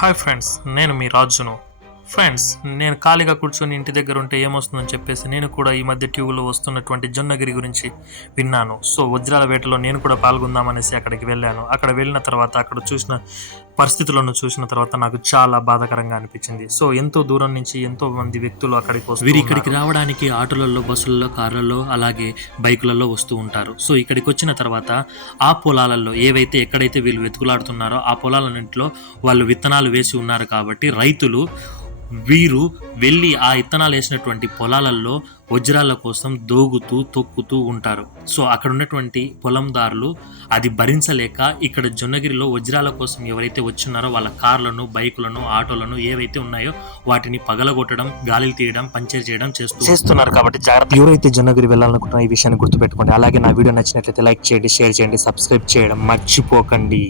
Hi friends, నేను మీ రాజును. Friends, నేను ఖాళీగా కూర్చొని ఇంటి దగ్గర ఉంటే ఏమొస్తుందని చెప్పేసి నేను కూడా ఈ మధ్య టీవీలో వస్తున్నటువంటి జొన్నగిరి గురించి విన్నాను. సో వజ్రాల వేటలో నేను కూడా పాల్గొందామనేసి అక్కడికి వెళ్ళాను. అక్కడ వెళ్ళిన తర్వాత అక్కడ చూసిన పరిస్థితులను చూసిన తర్వాత నాకు చాలా బాధాకరంగా అనిపించింది. సో ఎంతో దూరం నుంచి ఎంతో మంది వ్యక్తులు అక్కడికి వస్తూ వీరు ఉన్నారు. ఇక్కడికి రావడానికి ఆటోలలో, బస్సులలో, కార్లలో, అలాగే బైకులలో వస్తూ ఉంటారు. సో ఇక్కడికి వచ్చిన తర్వాత ఆ పొలాలలో ఏవైతే ఎక్కడైతే వీళ్ళు వెతుకులాడుతున్నారో ఆ పొలాలన్నింటిలో వాళ్ళు విత్తనాలు వేసి ఉన్నారు కాబట్టి రైతులు వీరు వెళ్ళి ఆ ఇత్తనాలు వేసినటువంటి పొలాలలో వజ్రాల కోసం దోగుతూ తొక్కుతూ ఉంటారు. సో అక్కడ ఉన్నటువంటి పొలందారులు అది భరించలేక ఇక్కడ జొన్నగిరిలో వజ్రాల కోసం ఎవరైతే వచ్చున్నారో వాళ్ళ కార్లను, బైకులను, ఆటోలను ఏవైతే ఉన్నాయో వాటిని పగలగొట్టడం, గాలిలు తీయడం, పంచర్ చేయడం చేస్తున్నారు. కాబట్టి జాగ్రత్త. ఎవరైతే జొన్నగిరి వెళ్ళాలనుకుంటున్నా ఈ విషయాన్ని గుర్తుపెట్టుకోండి. అలాగే నా వీడియో నచ్చినట్లయితే లైక్ చేయండి, షేర్ చేయండి, సబ్స్క్రైబ్ చేయడం మర్చిపోకండి.